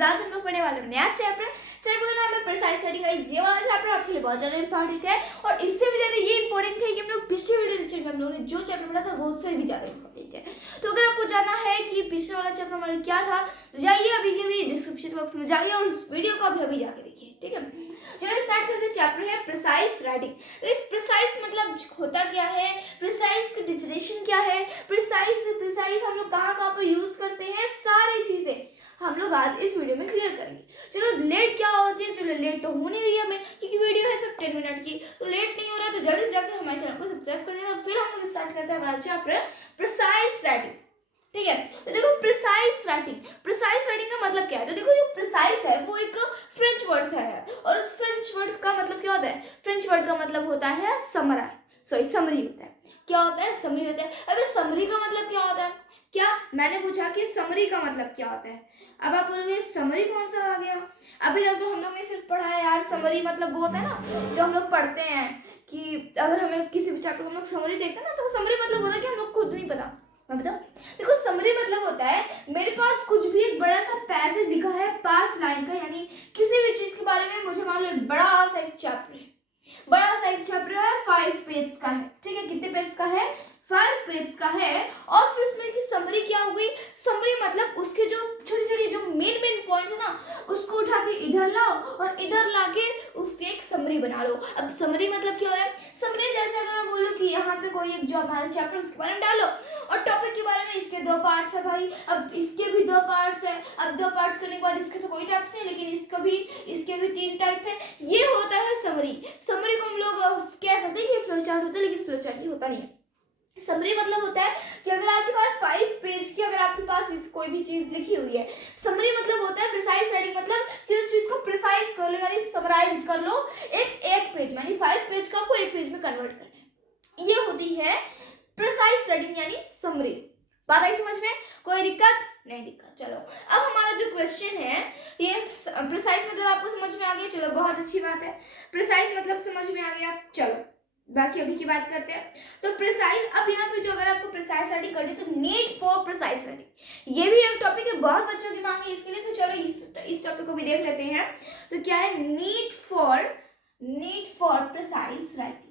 साथ हम लोग पढ़ने वाले नया चैप्टर का नाम है प्रिसाइज राइटिंग। ये वाला चैप्टर आपके लिए बहुत ज़्यादा इंपॉर्टेंट है और इससे भी ज़्यादा ये इंपॉर्टेंट है कि हम लोग पिछले वीडियो लेक्चर में हम लोगों ने जो चैप्टर पढ़ा था वो उससे भी ज़्यादा इंपॉर्टेंट है। तो अगर आपको जानना है कि पिछले वाला चैप्टर हमारा क्या था तो जाइए अभी के भी डिस्क्रिप्शन बॉक्स में जाइए और उस वीडियो को अभी जाके देखिए, ठीक है। चलिए स्टार्ट करते हैं। चैप्टर है प्रिसाइज राइटिंग। इस प्रिसाइज मतलब होता क्या है, प्रिसाइज की डेफिनेशन क्या है, प्रिसाइज हम लोग कहाँ पर यूज करते हैं, सारी चीजें हम लोग आज इस वीडियो में क्लियर करेंगे। चलो लेट क्या होती है, चलो लेट तो हो नहीं रही है हमें क्योंकि वीडियो है सिर्फ 10 मिनट की, तो लेट नहीं हो रहा, तो जल्दी से जाकर हमारे चैनल को सब्सक्राइब कर देना। फिर हम लोग स्टार्ट करते हैं हमारा चैप्टर प्रिसाइज राइटिंग, ठीक है। तो देखो प्रिसाइज राइटिंग का मतलब क्या है, तो देखो जो प्रिसाइज है वो एक फ्रेंच वर्ड है और उस फ्रेंच वर्ड का मतलब क्या होता है, फ्रेंच वर्ड का मतलब होता है समरी होता है। क्या होता है, समरी होता है। अबे समरी का मतलब क्या होता है, क्या मैंने पूछा कि समरी का मतलब क्या होता है, अब आप बोलोगे समरी कौन सा आ गया। अभी तक तो हम लोग ने सिर्फ पढ़ा है यार, समरी मतलब वो होता है ना जो हम लोग पढ़ते हैं कि अगर हमें किसी भी चैप्टर को हम लोग समरी देखते हैं ना तो समरी मतलब होता है कि हम लोग खुद नहीं पता। मैं बताऊं, देखो समरी मतलब होता है मेरे पास कुछ भी एक बड़ा सा पैसेज लिखा है 5 लाइन का, यानी किसी भी चीज के बारे में मुझे मान लो बड़ा सा एक चैप्टर है 5 पेज का है, ठीक है। कितने पेज का है, 5 पेज का है। और फिर उसमें की समरी क्या हो गई, समरी मतलब उसके जो छोटी छोटी जो मेन पॉइंट्स है ना उसको उठा के इधर लाओ और इधर लाके उसकी एक समरी बना लो। अब समरी मतलब क्या है, समरी जैसे अगर मैं बोलूं कि यहाँ पे कोई एक जो हमारा चैप्टर उसके बारे में डालो और टॉपिक के बारे में इसके 2 पार्ट्स है भाई, अब इसके भी 2 पार्ट्स है, अब 2 पार्ट्स करने के बाद इसके तो कोई टाइप्स नहीं लेकिन इसके भी 3 टाइप है। ये होता है समरी को हम लोग कह सकते हैं कि फ्लो चार्ट होता है लेकिन फ्लो चार्ट ही होता नहीं है। समरी मतलब होता है कि अगर आपके पास 5 पेज की अगर आपके पास कोई भी चीज लिखी हुई है, समरी मतलब होता है प्रिसाइज राइटिंग मतलब कि उस चीज को प्रिसाइज कर लो यानी समराइज कर लो एक पेज में, यानी 5 पेज को आपको एक पेज में कन्वर्ट करना है। ये होती है प्रिसाइज राइटिंग यानी समरी। बात आई समझ में, कोई दिक्कत नहीं दिक्कत। चलो अब हमारा जो क्वेश्चन है ये प्रिसाइज मतलब आपको समझ में आ गया, चलो बहुत अच्छी बात है, प्रिसाइज मतलब समझ में आ गया। चलो बाकी अभी की बात करते हैं। तो प्रिसाइज, अब यहाँ पे जो अगर आपको प्रिसाइज राइटिंग करनी है तो नीड फॉर प्रिसाइज राइटिंग, ये भी एक टॉपिक है, बहुत बच्चों की मांग है इसके लिए, तो चलो इस टॉपिक को भी देख लेते हैं। तो क्या है, need for precise writing.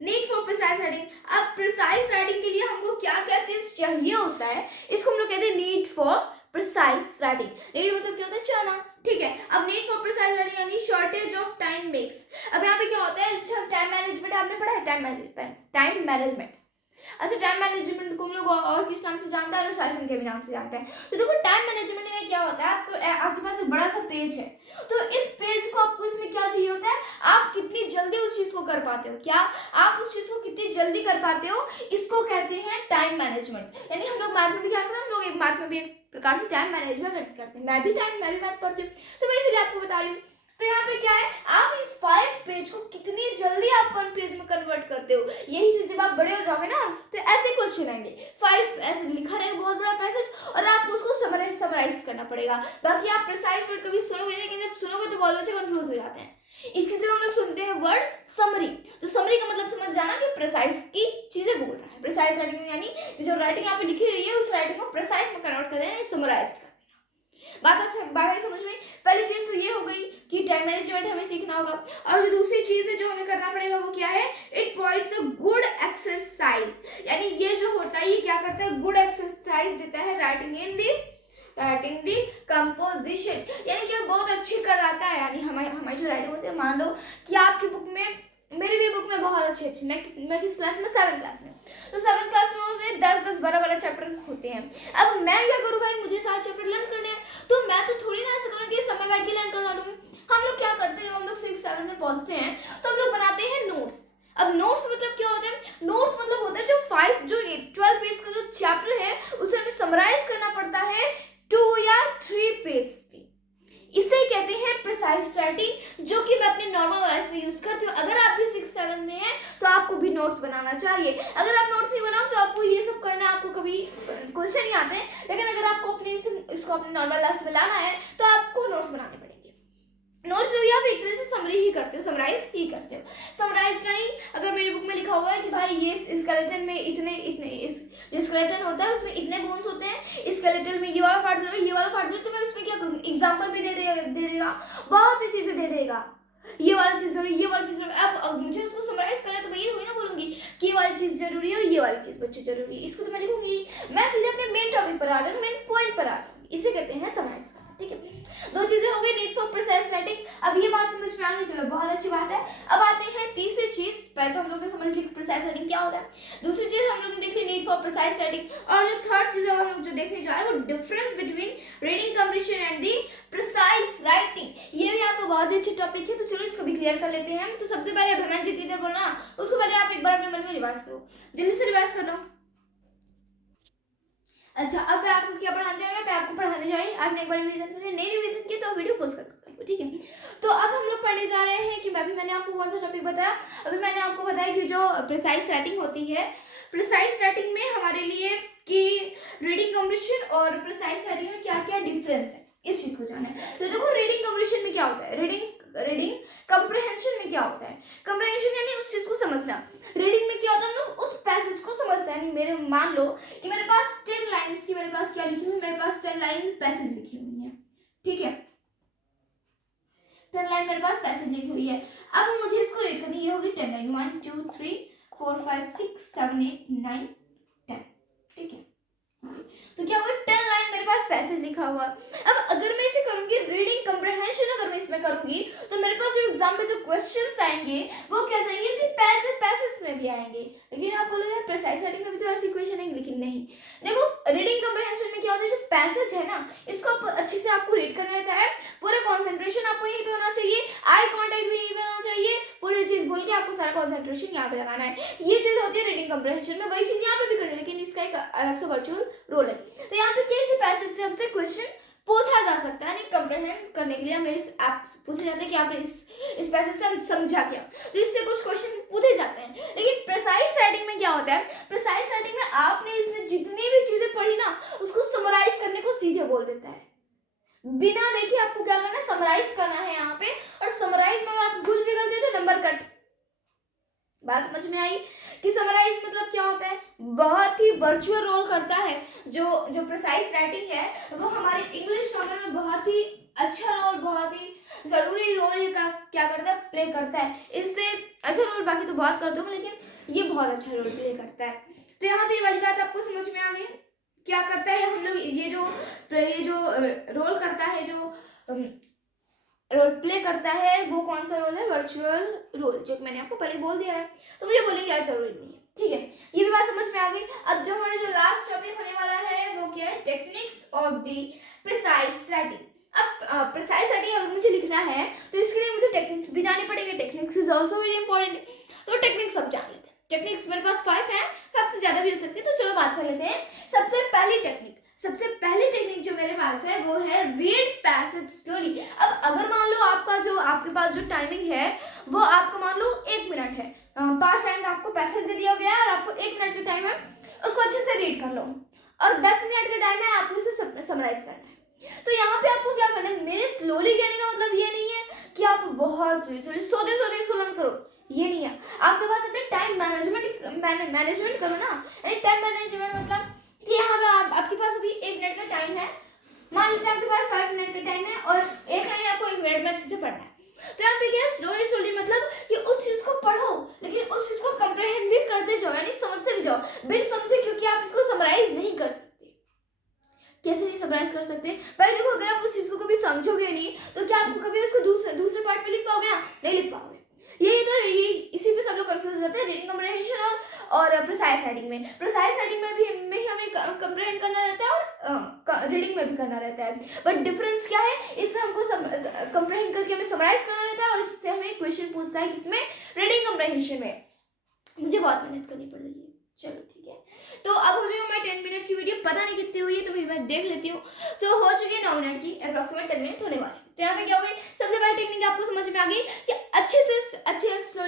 Need for precise writing, अब प्रिसाइज राइटिंग के लिए हमको क्या क्या चीज चाहिए होता है, इसको हम लोग कहते हैं need for precise writing. Need मतलब क्या होता है, चाहना, ठीक है। अब नीड फॉर प्रिसाइज राइटिंग यानी शॉर्टेज ऑफ टाइम मेक्स। अब यहाँ पे क्या होता है, अच्छा टाइम मैनेजमेंट आपने पढ़ा है, टाइम मैनेजमेंट। अच्छा टाइम मैनेजमेंट को हम लोग और किस नाम से जानते हैं, अनुशासन के भी नाम से जानते हैं। तो देखो टाइम मैनेजमेंट में क्या होता है, आपके पास एक बड़ा सा पेज है, तो इस पेज को आपको इसमें क्या चाहिए होता है, आप कितनी जल्दी उस चीज को कर पाते हो, क्या आप उस चीज को कितनी जल्दी कर पाते हो, इसको कहते हैं टाइम मैनेजमेंट। यानी हम लोग मैथ में भी क्या करते हैं, हम लोग एक मैथ में भी एक प्रकार से टाइम मैनेजमेंट करते हैं। मैं भी मैथ पढ़ती हूँ तो मैं इसलिए आपको बता रही हूँ। तो यहाँ पे क्या है, आप इस 5 पेज को कितनी जल्दी आप 1 पेज में कन्वर्ट करते हो। यही से जब आप बड़े हो जाओगे ना तो ऐसे क्वेश्चन आएंगे, 5 ऐसे लिखा रहेगा बहुत बड़ा पैसेज और आपको उसको समराइज करना पड़ेगा। बाकी आप प्रिसाइज वर्ड कभी सुनोगे नहीं, लेकिन जब सुनोगे तो बहुत बच्चे कंफ्यूज हो जाते हैं। इसकी जगह हम लोग सुनते हैं वर्ड समरी, तो समरी का मतलब समझ जाना कि प्रिसाइज की चीजें बोल रहा है। प्रिसाइज राइटिंग यानी जो राइटिंग यहाँ पे लिखी हुई है उस राइटिंग को प्रिसाइज में कन्वर्ट कर देना, समराइज कर देना। बात है समझ में। पहली चीज तो ये हो गई कि टाइम मैनेजमेंट हमें सीखना होगा, और जो दूसरी चीज है जो हमें करना पड़ेगा वो क्या है, it provides a good exercise, यानी ये जो होता है ये क्या करता है, गुड एक्सरसाइज देता है राइटिंग दी कंपोजिशन, यानी कि बहुत अच्छी कराता है। यानी हमारी जो राइटिंग होती है, मान लो कि आपकी बुक में, मेरी भी बुक में बहुत अच्छी मैं किस क्लास में, 7th क्लास में, तो 7th क्लास में होते 10 12 चैप्टर होते हैं। अब मैं क्या करूँ भाई, मुझे सारे चैप्टर लर्न करने हैं, तो मैं तो थोड़ी ना ऐसा करूँगी कि समय बैठ के लर्न करवा लूँगी। हम लोग क्या करते हैं, जब हम लोग 6 7 में पहुँचते हैं तो हम लोग बनाते हैं नोट्स। अब नोट्स मतलब क्या होता है, नोट्स मतलब होता है जो 12 पेज का जो चैप्टर है उसे हमें समराइज करना पड़ता है 2 या 3 पेज पे। इसे कहते हैं प्रिसाइज राइटिंग, जो कि मैं अपनी नॉर्मल लाइफ में यूज करती हूँ। अगर आप भी 6 7 में हैं तो आपको भी नोट्स बनाना चाहिए। अगर आप नोट्स नहीं बनाओ तो आपको ये सब करना, आपको कभी क्वेश्चन नहीं आते, लेकिन अगर आपको इसको अपनी नॉर्मल लाइफ में लाना है तो आपको नोट्स बनाने पड़ेंगे। नोट्स में भी आप एक तरह से समरी ही करते हो, समराइज ही करते हो। समराइज नहीं, अगर मेरी बुक में लिखा हुआ है कि भाई ये स्केलेटन में इतने इतने इस जो स्केलेटन होता है उसमें इतने बोन्स होते हैं, स्केलेटन में ये वाला पार्ट जरूर है, ये वाला पार्ट जरूर, तो मैं उसमें क्या करूँ, एग्जाम्पल भी दे देगा, बहुत सी चीजें दे देगा, ये वाली चीज जरूरी, ये वाली चीज जरूरी। अब मुझे उसको समराइज करना है तो मैं ये थोड़ी ना बोलूंगी कि ये वाली चीज जरूरी है और ये वाली चीज बच्चों जरूरी है, इसको तो मैं लिखूंगी, मैं सीधे अपने मेन टॉपिक पर आ जाऊंगी, मेन पॉइंट पर आ जाऊंगी, इसे कहते हैं समराइज करना। ठीक है, दो चीजें हो गई, नीड फॉर प्रिसाइज राइटिंग। अब ये बात समझ में आ गई, चलो बहुत अच्छी बात है। अब आते हैं तीसरी चीज, पहले तो हम लोग ने समझ ली प्रिसाइज राइटिंग क्या होता है, दूसरी चीज हम लोग ने देख ली नीड फॉर प्रिसाइज राइटिंग, और जो थर्ड चीज हम लोग जो देखने जा रहे हैं वो difference between reading comprehension and the precise writing. ये भी आपको बहुत ही अच्छी टॉपिक है, तो चलो इसको भी क्लियर कर लेते हैं। तो सबसे पहले अभिमान जी क्लियर करना, उसको पहले आप एक बार अपने मन में रिवाइज करो, जल्दी से रिवाइज कर लो। अच्छा, अब मैं आपको क्या पढ़ाने जा रही हूँ, मैं आपको पढ़ाने जा रही हूँ, आपने एक बार रिवीजन कर लिया, नहीं रिवीजन किया तो वीडियो पोस्ट कर दो, ठीक है। तो अब हम लोग पढ़ने जा रहे हैं कि मैंने आपको कौन सा टॉपिक बताया, अभी मैंने आपको बताया कि जो प्रिसाइज राइटिंग होती है, प्रिसाइज राइटिंग में हमारे लिए कि रीडिंग कम्प्रीहेंशन और प्रिसाइज राइटिंग में क्या क्या डिफरेंस है, इस चीज को जाना है। तो देखो रीडिंग कम्प्रीहेंशन में क्या होता है, रीडिंग कम्प्रीहेंशन में क्या होता है, कम्प्रीहेंशन यानी उस चीज को समझना, रीडिंग में क्या होता है, हम लोग उस पैसेज को समझते हैं। मेरे मान लो कि मेरे पास 10 लाइन्स की मेरे पास क्या लिखी हुई, मेरे पास 10 लाइन पैसेज लिखी हुई है, ठीक है, 10 लाइन मेरे पास पैसेज लिखी हुई है। अब मुझे इसको रीड करनी, ये होगी 10 लाइन, 1 2 3 4 5 6 7 8 9 10, ठीक है। तो क्या होगा, 10 लाइन मेरे पास पैसेज लिखा हुआ। अब अगर मैं इसे करूंगी रीडिंग कम्प्रीहेंशन, अगर मैं इसमें करूंगी तो मेरे पास जो एग्जाम में जो क्वेश्चंस आएंगे वो क्या आएंगे, इसी पैसेज में भी आएंगे। लेकिन आप बोलोगे यार प्रिसाइज राइटिंग में भी तो ऐसी क्वेश्चन आएंगे, लेकिन नहीं। देखो रीडिंग कम्प्रीहेंशन में क्या होता है, जो पैसेज है ना इसको अच्छे से आपको रीड करना रहता है, पूरा कॉन्सेंट्रेशन आपको यहीं पे होना चाहिए, आई कॉन्टेक्ट भी यहीं पे होना चाहिए, पूरी चीज बोल के आपको सारा कॉन्सेंट्रेशन यहाँ पे लगाना है, ये चीज होती है रीडिंग कम्प्रीहेंशन में। वही चीज यहाँ पे भी करनी है, लेकिन इसका एक अलग से वर्चुअल रोल है। तो यहाँ पे कैसे पैसेज से हमसे क्वेश्चन पूछा जा सकता है, नहीं कम्प्रीहेंड करने के लिए हमें इस आप पूछे जाते हैं कि आपने इस पैसेज से हम समझा क्या, तो इससे कुछ क्वेश्चन पूछे जाते हैं। लेकिन प्रिसाइज राइटिंग में क्या होता है, प्रिसाइज राइटिंग में आपने इसमें जितनी भी चीजें पढ़ी ना उसको समराइज करने को सीधे बोल देता है, बिना देखे आपको क्या करना है, समराइज करना है यहाँ पे। और समराइज में आप कुछ भी गलती हो तो नंबर कट। बात समझ में आई कि समराइज मतलब क्या होता है, बहुत ही वर्चुअल रोल करता है। जो प्रिसाइज राइटिंग है वो हमारे इंग्लिश ग्रामर में बहुत ही अच्छा रोल, बहुत ही जरूरी रोल क्या करता है, प्ले करता है। इससे अच्छा रोल बाकी तो बहुत करते हो, लेकिन ये बहुत अच्छा रोल प्ले करता है। तो यहाँ पे वाली बात आपको समझ में आ गई, क्या करता है हम लोग, ये जो रोल करता है, जो रोल प्ले करता है, वो कौन सा रोल है, वर्चुअल रोल, जो मैंने आपको पहले बोल दिया है। तो मुझे बोलने की जरूरी नहीं है, ठीक है, ये भी बात समझ में आ गई। अब जो हमारा जो लास्ट टॉपिक होने वाला है वो क्या है, techniques of the precise writing. अब प्रिसाइज राइटिंग अगर मुझे लिखना है तो इसके लिए मुझे टेक्निक्स भी जाने पड़ेंगे, techniques is also very important. तो टेक्निक्स सब जान लेते हैं, टेक्निक्स मेरे पास 5 है, सबसे ज्यादा भी हो सकती है, तो चलो बात कर लेते हैं। सबसे पहली टेक्निक जो मेरे पास है वो है रीड पैसेज स्लोली। अब अगर मान लो आपके पास जो टाइमिंग है वो आपको मान लो 1 मिनट है, 5 टाइम आपको पैसेज दे दिया गया है और आपको 1 मिनट का टाइम है, उसको अच्छे से रीड कर लो, और 10 मिनट का टाइम है आपको इसे समराइज करना है। तो यहाँ पे आपको क्या करना है, मेरे स्लोली कहने का मतलब ये नहीं है कि आप बहुत सोते इसको लर्न करो, ये नहीं है। आपके पास अपने टाइम मैनेजमेंट करो ना। टाइम मैनेजमेंट मतलब कि यहाँ पे आपके पास अभी 1 मिनट का टाइम है, मान लीजिए आपके पास 5 मिनट का टाइम है और एक लाइन आपको 1 मिनट में अच्छे से पढ़ना है। तो यहाँ पे क्या है, स्लोली मतलब कि उस चीज को पढ़ो, लेकिन उस चीज को कंप्रीहेंड भी करते जाओ, यानी समझते भी जाओ, बिन समझे, क्योंकि आप इसको समराइज नहीं कर सकते। कैसे नहीं समराइज कर सकते, भाई देखो अगर आप उस चीज को कभी समझोगे नहीं तो क्या आपको कभी उसको दूसरे पार्ट में लिख पाओगे ना, नहीं लिख पाओगे। ये इसी पे सब लोग कंफ्यूज हो जाते हैं, रीडिंग कम्प्रीहेंशन और प्रिसाइज राइटिंग में। प्रिसाइज राइटिंग में भी हमें कंप्रीहेंड करना रहता है और रीडिंग में भी करना रहता है, बट डिफरेंस क्या है, इसमें हमको कंप्रीहेंड करके हमें समराइज करना रहता है और इससे हमें क्वेश्चन पूछता है किसमें, रीडिंग कम्प्रीहेंशन में। मुझे बहुत मेहनत करनी पड़ रही है, चलो ठीक है। तो अब हो जाएगा मैं 10 मिनट की वीडियो, पता नहीं कितनी हुई है तो मैं देख लेती हूँ। तो हो चुकी है 9 मिनट की, अप्रोक्सीमेट 10 मिनट होने वाले। तो यहाँ पे क्या होगी, सबसे पहले टेक्निक आपको समझ में आ गई कि अच्छे से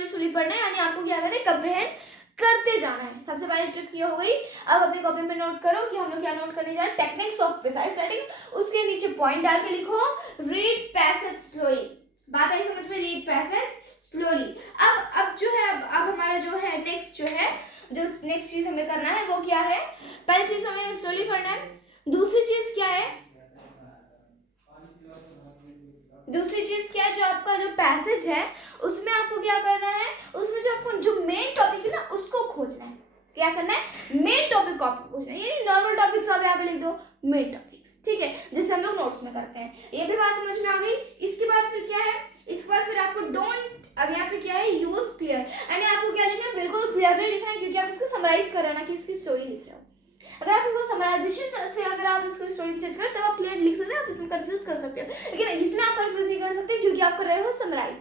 स्लोली पढ़ना है, यानी आपको क्या करना है, कंप्रीहेंड करते जाना है। सबसे पहले ट्रिक ये हो गई। अब अपनी कॉपी में नोट करो कि हम लोग क्या नोट करने जा रहे हैं, टेक्निक्स ऑफ प्रिसाइज राइटिंग, उसके नीचे पॉइंट डाल के लिखो रीड पैसेज स्लोली। बात आई समझ में? Read passage slowly. अब जो है अब हमारा जो है नेक्स्ट चीज हमें करना है वो क्या है? पहली चीज हमें स्लोली पढ़ना है। दूसरी चीज क्या है? जो आपका जो पैसेज है उसमें आपको क्या करना है? उसमें जो आपको जो मेन टॉपिक है ना उसको खोजना है। क्या करना है? मेन टॉपिक को आपको खोजना है। ये नॉर्मल टॉपिक्स आप यहाँ पे लिख दो, मेन टॉपिक्स, ठीक है, जैसे हम लोग नोट्स में करते हैं। ये भी बात समझ में आ गई। इसके बाद फिर क्या है? इसके बाद फिर आपको अब यहाँ पे क्या है? Use clear. यानी आपको क्या लिखना है? बिल्कुल क्लियरली लिखना है, क्योंकि आप इसको समराइज कर रहे हो ना कि इसकी स्टोरी लिख रहे हो। अगर आप इसको समराइजेशन से अगर आप इसको स्टोरी चेंज करें तब आप क्लियर लिख सकते हो, आप इसमें कंफ्यूज कर सकते हो, लेकिन इसमें आप कंफ्यूज नहीं कर सकते क्योंकि आप कर रहे हो समराइज।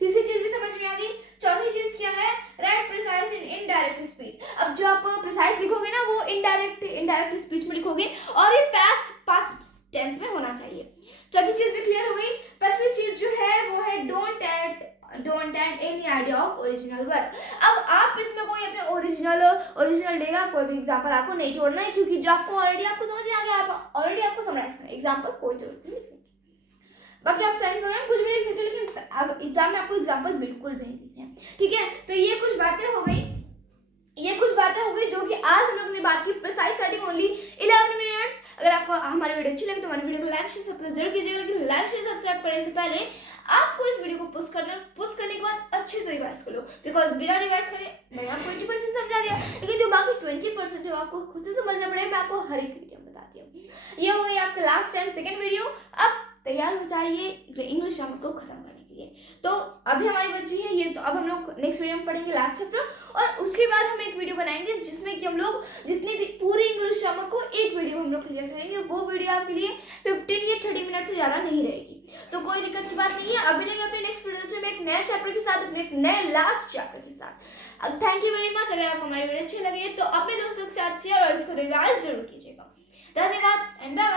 तीसरी चीज भी समझ में आ गई। चौथी चीज क्या है? Right precise in indirect speech. अब जो आप प्रिसाइज लिखोगे ना वो इनडायरेक्ट स्पीच में लिखोगे और ये पास्ट टेंस में होना चाहिए। चौथी चीज भी क्लियर हो गई। पांचवी चीज जो है वो है don't add any idea of original work. अब आप इसमें कोई अपने ओरिजिनल डेगा कोई भी एग्जांपल आपको नहीं जोड़ना है, क्योंकि जो आपको ऑलरेडी आपको समझ में आ गया, आप ऑलरेडी आपको समराइज करना है। एग्जांपल कोई जरूरत नहीं लिखने की। बाकी आप साइंस वगैरह कुछ भी लिख सकते हो, लेकिन अब एग्जाम में आपको एग्जांपल बिल्कुल भी नहीं लिखने हैं, ठीक है। तो ये कुछ बातें हो गई जो कि आज हम लोगों ने बात की। Precise setting only 11 minutes. अगर आपको हमारी वीडियो अच्छी लगे तो हमारी वीडियो को लाइक शेयर सब्सक्राइब जरूर कीजिएगा, लेकिन लाइक शेयर सब्सक्राइब करने से पहले आपको इस वीडियो को पुश करने के बाद अच्छे से रिवाइज कर लो, बिकॉज बिना रिवाइज करे मैंने आपको 80% समझा दिया, लेकिन जो बाकी 20% है वो आपको खुद से समझना पड़ेगा। मैं आपको हर एक वीडियो में बताती हूँ। ये हो गई आपका लास्ट एंड सेकंड वीडियो। अब तैयार हो जाइए इंग्लिश ग्रामर को खत्म करने के लिए। तो अभी हमारी बची है ये, तो अब हम लोग नेक्स्ट वीडियो में पढ़ेंगे लास्ट चैप्टर, और उसके बाद हम एक वीडियो बनाएंगे जिसमें कि हम लोग जितनी भी पूरी इंग्लिश ग्रामर को एक वीडियो हम लोग क्लियर करेंगे। वो वीडियो आपके लिए 15 या 30 मिनट से ज़्यादा नहीं रहेगी, तो कोई दिक्कत की बात नहीं है। अभी लेंगे अपने नेक्स्ट वीडियो में एक नए चैप्टर के साथ, अपने एक नए लास्ट चैप्टर के साथ। अब थैंक यू वेरी मच। अगर आपको हमारी वीडियो अच्छी लगी तो अपने दोस्तों के साथ शेयर और इसको रिवाइज जरूर कीजिएगा। धन्यवाद एंड बाय।